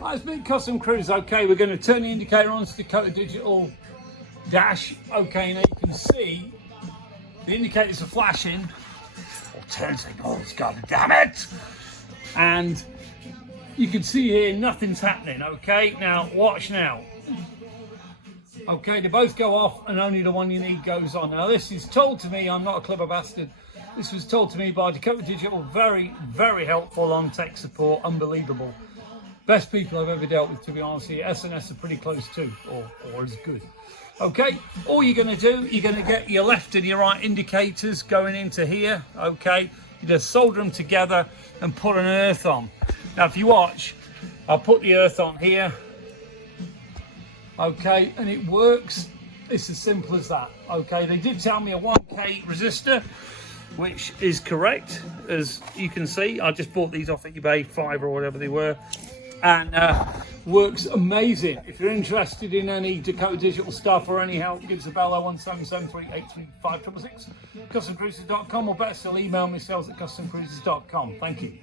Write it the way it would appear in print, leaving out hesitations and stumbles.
It's been custom cruise. Okay, we're going to turn the indicator on to Dakota digital dash. Okay, now you can see the indicators are flashing. Or turn signals, god damn it! And you can see here nothing's happening. Okay, now watch now. Okay, they both go off and only the one you need goes on. Now this is told to me, I'm not a clever bastard. This was told to me by Dakota Digital. Very, very helpful on tech support. Unbelievable. Best people I've ever dealt with, to be honest here. S&S are pretty close too, or as good. Okay, all you're going to do, you're going to get your left and your right indicators going into here. Okay, you just solder them together and put an earth on. Now if you watch, I'll put the earth on here. Okay, and it works. It's as simple as that. Okay, they did tell me a 1K resistor, which is correct, as you can see. I just bought these off eBay, $5 or whatever they were, and works amazing. If you're interested in any Dakota Digital stuff or any help, give us a bell, 01773835666, customcruisers.com, or better still, email me, sales@customcruisers.com. Thank you.